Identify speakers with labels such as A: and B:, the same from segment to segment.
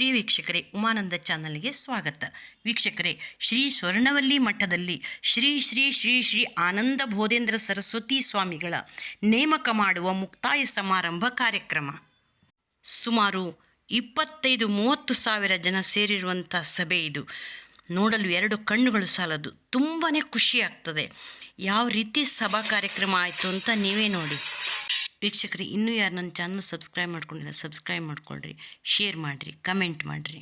A: ಪ್ರಿಯ ವೀಕ್ಷಕರೇ, ಉಮಾನಂದ ಚಾನಲ್ಗೆ ಸ್ವಾಗತ. ವೀಕ್ಷಕರೇ, ಶ್ರೀ ಸ್ವರ್ಣವಲ್ಲಿ ಮಠದಲ್ಲಿ ಶ್ರೀ ಶ್ರೀ ಶ್ರೀ ಶ್ರೀ ಆನಂದ ಬೋಧೇಂದ್ರ ಸರಸ್ವತಿ ಸ್ವಾಮಿಗಳ ನೇಮಕ ಮಾಡುವ ಮುಕ್ತಾಯ ಸಮಾರಂಭ ಕಾರ್ಯಕ್ರಮ. ಸುಮಾರು ಇಪ್ಪತ್ತೈದು ಮೂವತ್ತು ಸಾವಿರ ಜನ ಸೇರಿರುವಂಥ ಸಭೆ ಇದು. ನೋಡಲು ಎರಡು ಕಣ್ಣುಗಳು ಸಾಲದು. ತುಂಬಾ ಖುಷಿಯಾಗ್ತದೆ. ಯಾವ ರೀತಿ ಸಭಾ ಕಾರ್ಯಕ್ರಮ ಆಯಿತು ಅಂತ ನೀವೇ ನೋಡಿ. ವೀಕ್ಷಕರು ಇನ್ನೂ ಯಾರು ನನ್ನ ಚಾನಲ್ ಸಬ್ಸ್ಕ್ರೈಬ್ ಮಾಡ್ಕೊಂಡಿಲ್ಲ ಸಬ್ಸ್ಕ್ರೈಬ್ ಮಾಡ್ಕೊಳ್ರಿ ಶೇರ್ ಮಾಡಿರಿ ಕಮೆಂಟ್ ಮಾಡಿರಿ.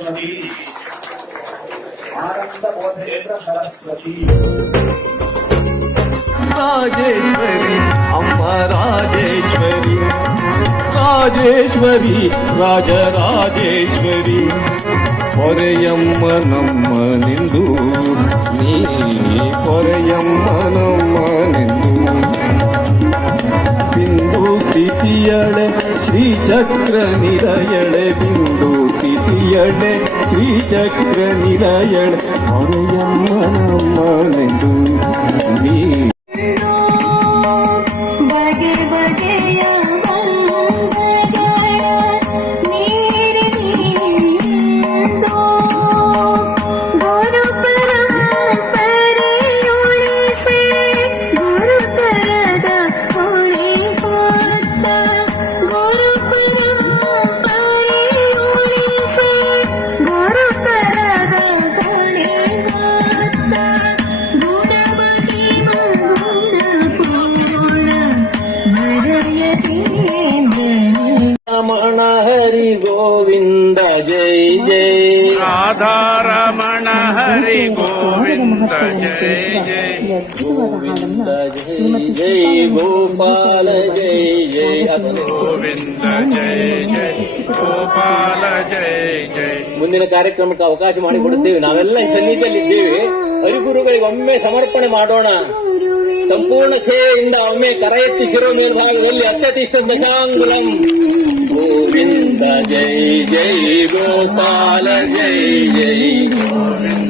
B: సరస్వతి. ఆనందబోధేంద్ర సరస్వతి రాజేశ్వరి అమ్మ రాజేశ్వరి. రాజేశ్వరి రాజరాజేశ్వరి పొరయమ్మ నమ్మ నిందు. నీ పొరయమ్మ నమ్మ சக்கர
C: நிலையன் மறையம்மன ಗೋವಿಂದ
D: ಜಯ ಜಯ
C: ಗೋವಿಂದ ಜೈ ಜೈ ಗೋಪಾಲ ಜೈ ಜೈ
D: ಗೋವಿಂದ ಜಯ ಜಯ ಗೋಪಾಲ ಜಯ ಜಯ
C: ಮುಂದಿನ ಕಾರ್ಯಕ್ರಮಕ್ಕೆ ಅವಕಾಶ ಮಾಡಿಕೊಡುತ್ತೇವೆ ನಾವೆಲ್ಲ ಈ ಸನ್ನಿಧಿಯಲ್ಲಿದ್ದೇವೆ ಹರಿಗುರುಗಳಿಗೆ ಒಮ್ಮೆ ಸಮರ್ಪಣೆ ಮಾಡೋಣ ಸಂಪೂರ್ಣ ಸೇವೆಯಿಂದ ಒಮ್ಮೆ ಕರ ಎತ್ತಿ ಶಿರೋ ಮೇಲ್ಭಾಗದಲ್ಲಿ ಅತ್ಯತಿಷ್ಠ ದಶಾಂಗುಲಂ ಗೋವಿಂದ ಜೈ ಜೈ ಗೋಪಾಲ ಜೈ ಜೈ
D: ಗೋಪಾಲ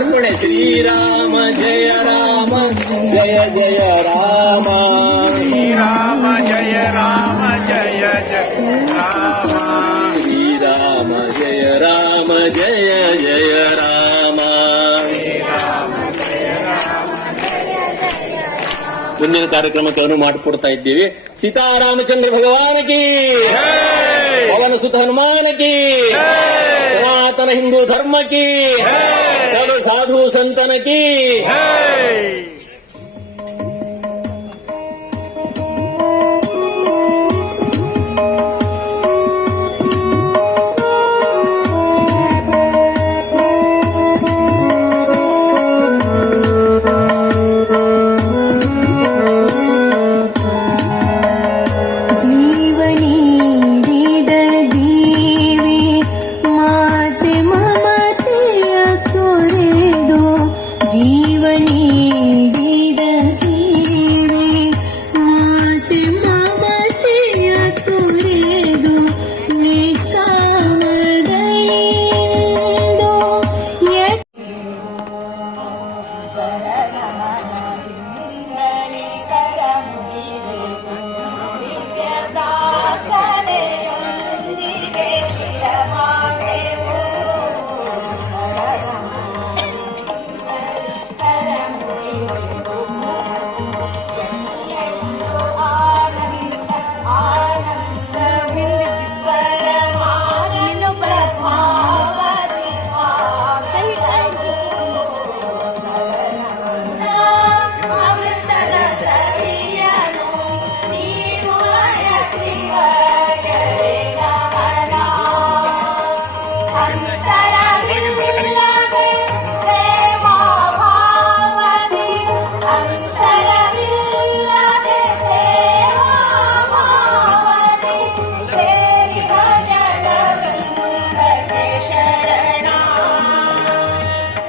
D: ಸಮರ್ಪಣೆ
C: ಶ್ರೀರಾಮ ಜಯ ರಾಮ ಜಯ ಜಯ ರಾಮ. ಶ್ರೀರಾಮ ಜಯ ರಾಮ ಜಯ ಜಯ ರಾಮ. ಶ್ರೀರಾಮ ಜಯ ರಾಮ ಜಯ ಜಯ ರಾಮ. ಮುಂದಿನ ಕಾರ್ಯಕ್ರಮಕ್ಕೆ ಮಾಡಿಕೊಡ್ತಾ ಇದ್ದೀವಿ. ಸೀತಾರಾಮಚಂದ್ರ ಭಗವಾನಕಿ ಪವನ ಸುತ ಹನುಮಾನಕಿ సనాతన హిందూ ధర్మకి. సర్వ సాధు
D: సంతనకి.